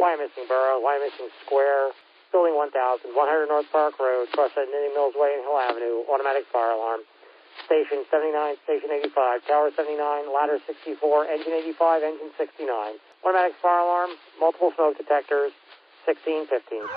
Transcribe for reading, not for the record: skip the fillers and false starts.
Wyomissing Borough, Wyomissing Square, Building 1000, 100 North Park Road, cross at Knitting Mills Way and Hill Avenue, automatic fire alarm. Station 79, Station 85, Tower 79, Ladder 64, Engine 85, Engine 69. Automatic fire alarm, multiple smoke detectors, 1615.